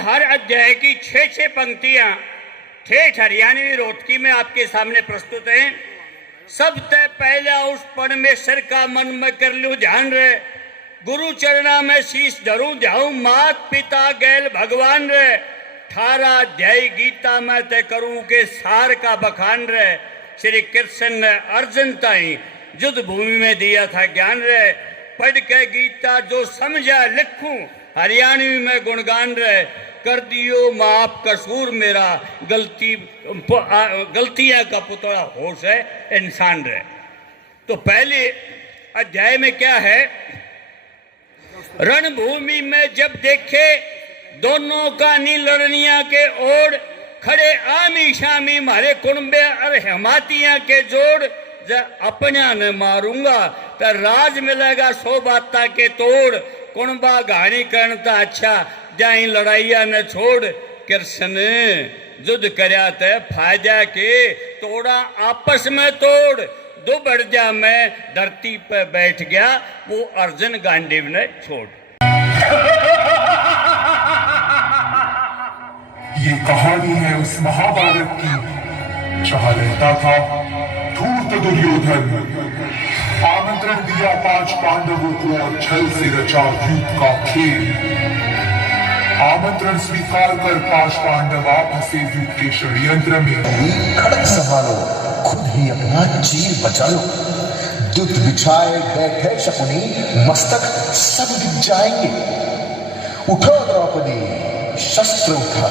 हर अध्याय की 6-6 पंक्तियां ठेठ हरियाणवी रोटकी में आपके सामने प्रस्तुत हैं। सबसे पहला उस परमेश्वर का मन में कर लू ध्यान रे, गुरु चरणा में शीश धरूं जाऊं, मात पिता गैल भगवान रे, 18 अध्याय गीता में तय करूं के सार का बखान रे। श्री कृष्ण ने अर्जुन ताई युद्ध भूमि में दिया था ज्ञान रे, पढ़ के गीता जो समझा लिखूं, हरियाणवी में गुणगान रे, कर दियो माफ कसूर मेरा, गलतियां का पुतला होश है इंसान रे। तो पहले अध्याय में क्या है, रणभूमि में जब देखे दोनों का नी लड़निया के ओर, खड़े आमी शामी मारे कुंबे और हिमातिया के जोड़, जब अपना न मारूंगा तो राज मिलेगा 100 बाता के तोड़, कुंबा घाणी करता अच्छा जाई लड़ाइया न छोड़। कृष्ण युद्ध करया ते फायदा के तोड़ा आपस में तोड़, दो बढ़जा में धरती पे बैठ गया वो अर्जुन गांडीव ने छोड़। ये कहानी है उस महाभारत की जहां रहता था धूर्त दुर्योधन। आमंत्रण दिया 5 पांडवों को और छल से रचा युद्ध का खेल। आमंत्रण स्वीकार कर 5 पांडव आप फंसे युद्ध के षड्यंत्र में। खड़क संभालो, खुद ही अपना चीर बचा लो, दुत बिछाए बैठे शकुनी, मस्तक सब दिख जाएंगे। उठो द्रौपदी, शस्त्र उठा,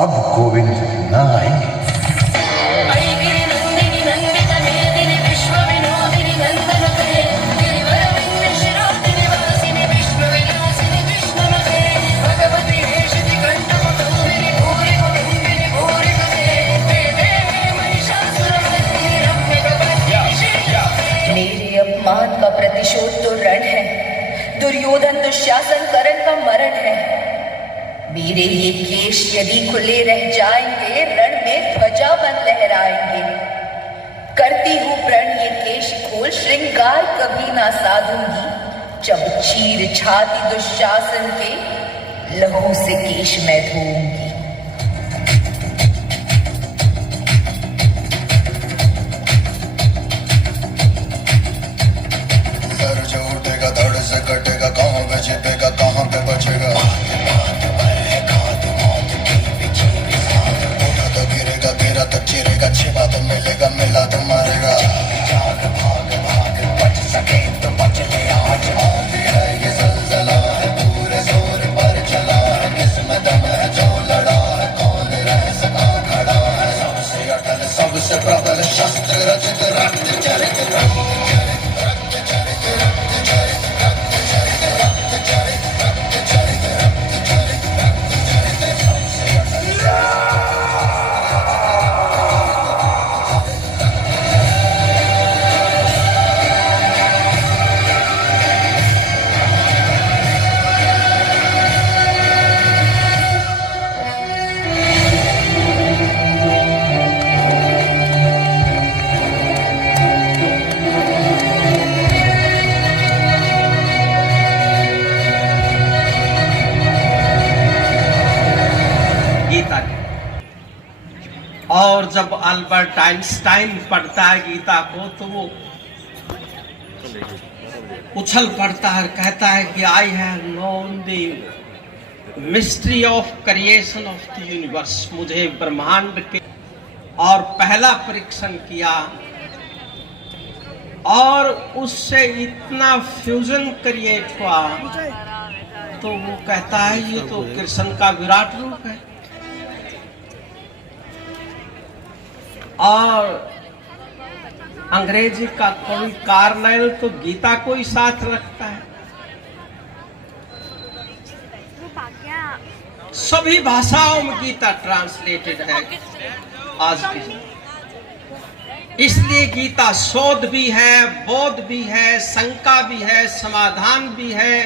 अब गोविंद न आएंगे। मेरे अपमान का प्रतिशोध तो रण है, दुर्योधन दुशासन करण का मरण है। मेरे ये केश यदि खुले रह जाएंगे, रण में ध्वजा बन लहराएंगे। करती हूँ प्रण ये केश खोल, श्रृंगार कभी ना साधूंगी, जब चीर छाती दुशासन के लहू से केश मैं धोऊंगी। कटेगा कहाँ पे छिपेगा, कहाँ पे बचेगा, उठा तो गिरेगा, गिरा तो चिरेगा, छिपा तो मिलेगा, मिला तो मारेगा। भाग भाग बच सके तो बच ले आज, आंधी है ये ज़लज़ला है, पूरे जोर पर चला है, किस्मत में जो लड़ा अल्बर्ट आइंस्टाइन पढ़ता है गीता को तो वो उछल पड़ता है, कहता है कि I have known the mystery of creation of the universe. मुझे ब्रह्मांड के और पहला परीक्षण किया और उससे इतना फ्यूजन क्रिएट हुआ तो वो कहता है ये तो कृष्ण का विराट रूप है। और अंग्रेजी का कोई कार्नेल तो गीता को ही साथ रखता है। सभी भाषाओं में गीता ट्रांसलेटेड है आज की, इसलिए गीता शोध भी है, बोध भी है, शंका भी है, समाधान भी है,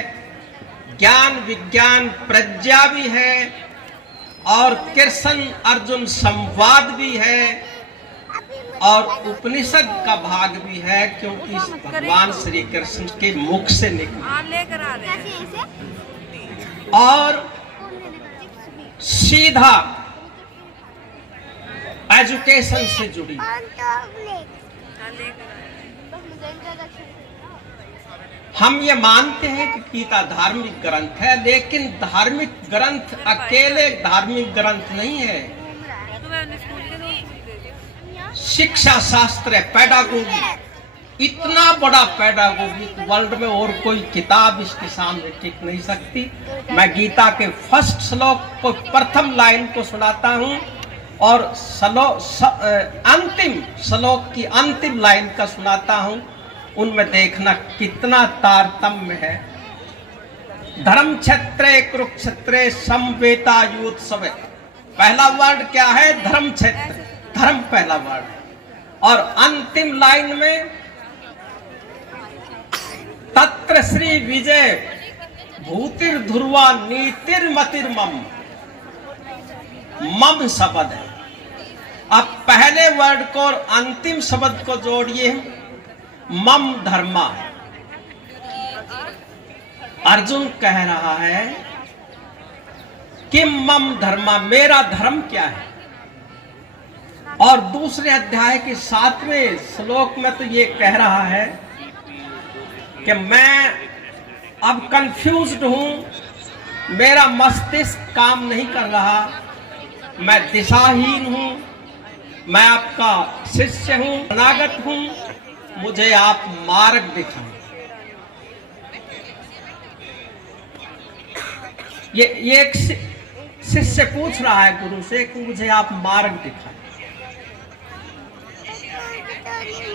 ज्ञान विज्ञान प्रज्ञा भी है और कृष्ण अर्जुन संवाद भी है और उपनिषद का भाग भी है, क्योंकि भगवान श्री कृष्ण के मुख से निकला और सीधा एजुकेशन से जुड़ी। हम ये मानते हैं कि गीता धार्मिक ग्रंथ है, लेकिन धार्मिक ग्रंथ अकेले धार्मिक ग्रंथ नहीं है, शिक्षा शास्त्र है, पैडागोजी। इतना बड़ा पैडागोजी वर्ल्ड में और कोई किताब इसके सामने टिक नहीं सकती। मैं गीता के फर्स्ट श्लोक को, प्रथम लाइन को सुनाता हूं और अंतिम श्लोक की अंतिम लाइन का सुनाता हूं, उनमें देखना कितना तारतम्य है। धर्म क्षेत्रे कुरुक्षेत्रे समवेतायुत्सवे। पहला वर्ड क्या है? धर्म क्षेत्र, धर्म पहला वर्ड। और अंतिम लाइन में तत्र श्री विजय भूतिर ध्रुवा नीतिर मतिर मम, मम शब्द है। अब पहले वर्ड को और अंतिम शब्द को जोड़िए, मम धर्मा। अर्जुन कह रहा है कि मम धर्मा, मेरा धर्म क्या है। और दूसरे अध्याय के 7वें श्लोक में तो ये कह रहा है कि मैं अब कंफ्यूज्ड हूं, मेरा मस्तिष्क काम नहीं कर रहा, मैं दिशाहीन हूं, मैं आपका शिष्य हूं, अनागत हूं, मुझे आप मार्ग दिखाएं। ये एक शिष्य पूछ रहा है गुरु से कि मुझे आप मार्ग दिखाएं।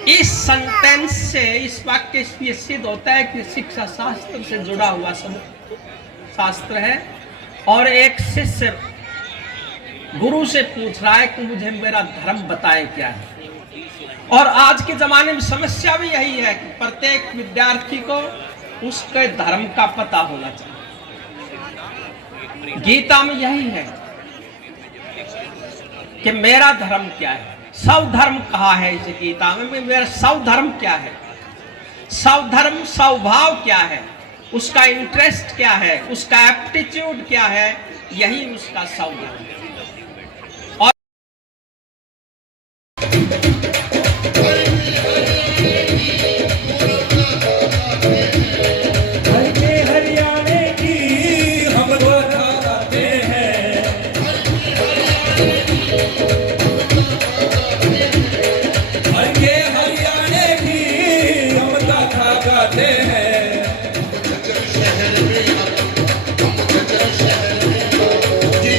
इस सेंटेंस से, इस वाक्य से ये सिद्ध होता है कि शिक्षा शास्त्र से जुड़ा हुआ सब शास्त्र है और एक शिष्य गुरु से पूछ रहा है कि मुझे मेरा धर्म बताएं क्या है। और आज के जमाने में समस्या भी यही है कि प्रत्येक विद्यार्थी को उसके धर्म का पता होना चाहिए। गीता में यही है कि मेरा धर्म क्या है। स्वधर्म कहा है इस गीता में, मेरा स्वधर्म क्या है, स्वधर्म स्वभाव क्या है, उसका इंटरेस्ट क्या है, उसका एप्टीट्यूड क्या है, यही उसका स्वधर्म है। शहर में हम जजर शहर में जी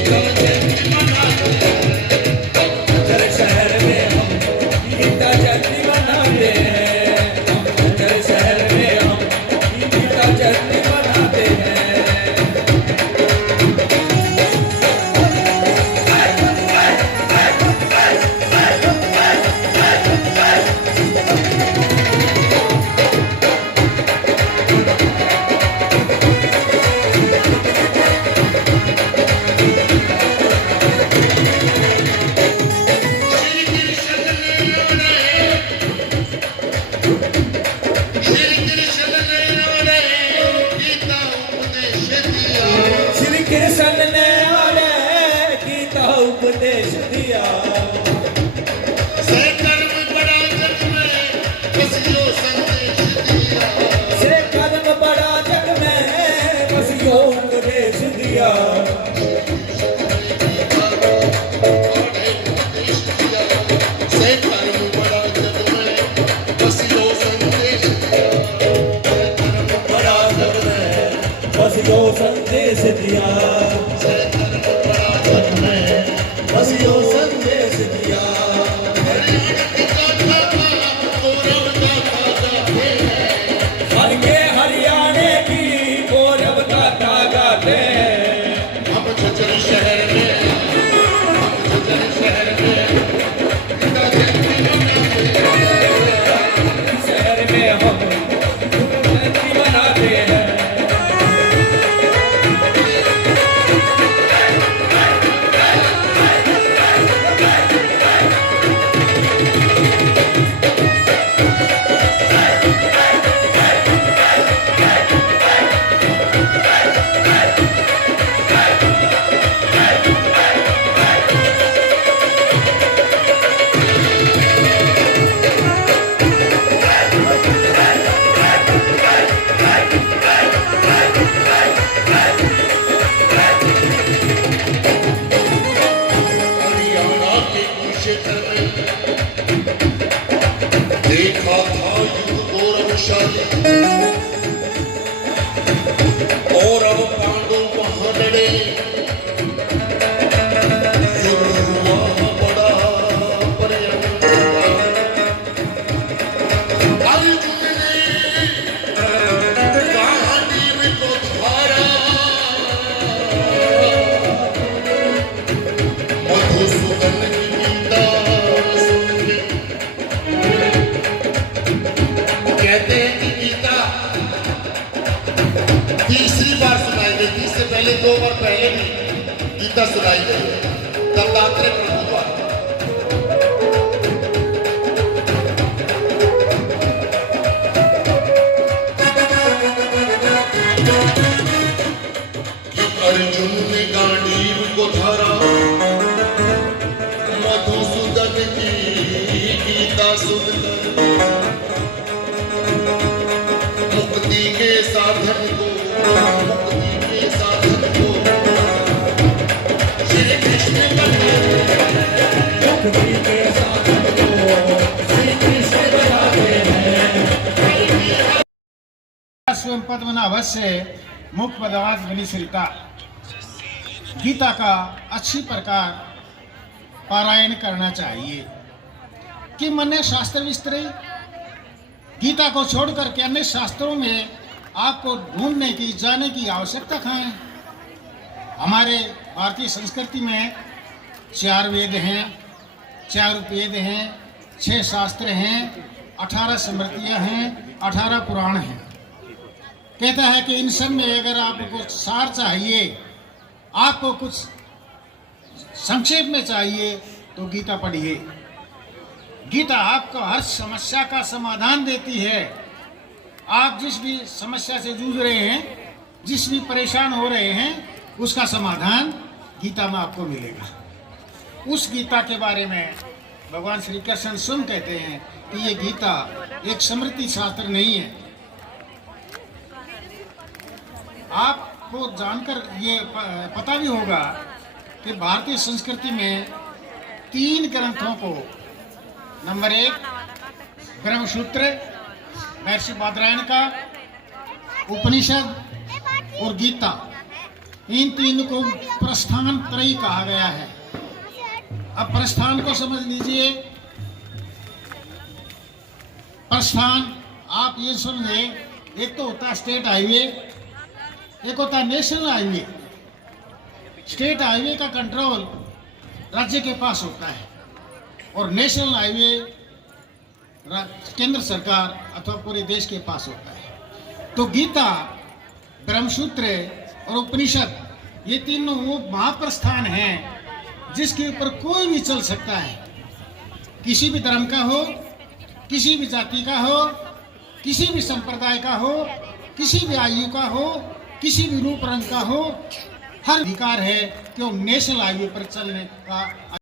दिया, बसियो संदेश दिया। हर के हरियाणे की गौरव गाथा गाते, हम छचर शहर में, शहर में हम जयंती मनाते हैं। हरियाणा के कुरुक्षेत्र में देखा था युद्ध गौरवशाली, और अब पांडव वहां लड़े, युद्ध हुआ बड़ा पर्यटन। अर्जुन ने गांडीव को धारा, मधुसूदन की गीता सुन के कहते हैं कि गीता तीसरी बार सुनाई गई। इससे पहले 2 बार पहले भी गीता सुनाई गई है दत्तात्रेय प्रभु द्वारा। कि अर्जुन ने गांडीव को धारा, मधुसूदन की गीता सुनकर मुक्ति के साधन को, मुक्ति के साधन को श्री कृष्ण बना, मुक्ति के साधन को श्री कृष्ण बनाते हैं। स्वयं पद्मनाभ से मुख पदवास बनी श्रीता। गीता का अच्छी प्रकार पारायण करना चाहिए कि मने शास्त्र विस्तरे। गीता को छोड़ करके अन्य शास्त्रों में आपको ढूंढने की, जाने की आवश्यकता कहाँ है। हमारे भारतीय संस्कृति में 4 वेद हैं, 4 उपवेद हैं, 6 शास्त्र हैं, 18 स्मृतियाँ हैं, 18 पुराण हैं। कहता है कि इन सब में अगर आपको सार चाहिए, आपको कुछ संक्षेप में चाहिए तो गीता पढ़िए। गीता आपको हर समस्या का समाधान देती है। आप जिस भी समस्या से जूझ रहे हैं, जिस भी परेशान हो रहे हैं, उसका समाधान गीता में आपको मिलेगा। उस गीता के बारे में भगवान श्री कृष्ण स्वयं कहते हैं कि ये गीता एक स्मृति शास्त्र नहीं है। आपको जानकर ये पता भी होगा कि भारतीय संस्कृति में 3 ग्रंथों को, नंबर 1 ब्रह्मसूत्र महर्षि बादरायण का, उपनिषद और गीता, इन 3 को प्रस्थान त्रयी कहा गया है। अब प्रस्थान को समझ लीजिए। प्रस्थान आप ये समझे, एक तो होता है स्टेट हाईवे, एक होता है नेशनल हाईवे। स्टेट हाईवे का कंट्रोल राज्य के पास होता है और नेशनल हाईवे केंद्र सरकार अथवा पूरे देश के पास होता है। तो गीता, ब्रह्मसूत्र और उपनिषद, ये तीनों वो महाप्रस्थान हैं जिसके ऊपर कोई भी चल सकता है। किसी भी धर्म का हो, किसी भी जाति का हो, किसी भी संप्रदाय का हो, किसी भी आयु का हो, किसी भी रूप रंग का हो, हर अधिकार है कि वो नेशनल हाईवे पर चलने का